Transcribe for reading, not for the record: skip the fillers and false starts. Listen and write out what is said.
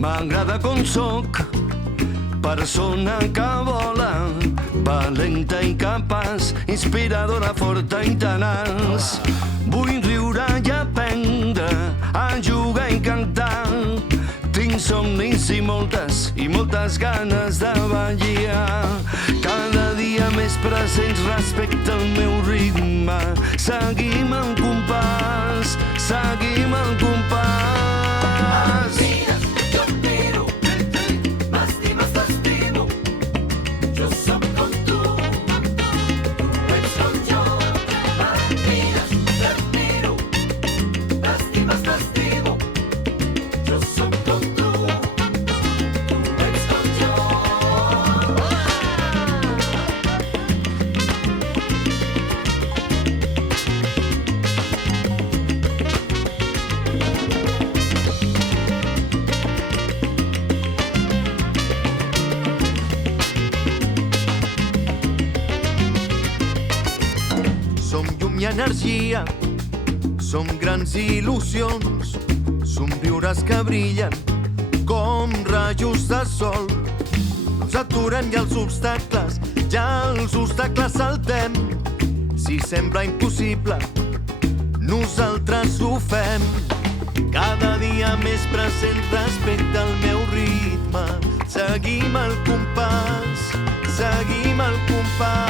M'agrada com sóc, persona que vola, valenta i capaç, inspiradora, forta i tenaç. Vull riure i aprendre a jugar i cantar. Tinc somnis i moltes ganes de ballar. Cada dia més presents respecte al meu ritme. Seguim el compàs, seguim el compàs. Som llum i energia, som grans il·lusions, somriures que brillen com rajos de sol. No ens aturem ja els obstacles saltem. Si sembla impossible, nosaltres ho fem. Cada dia més present respecte al meu ritme. Seguim el compàs, seguim el compàs.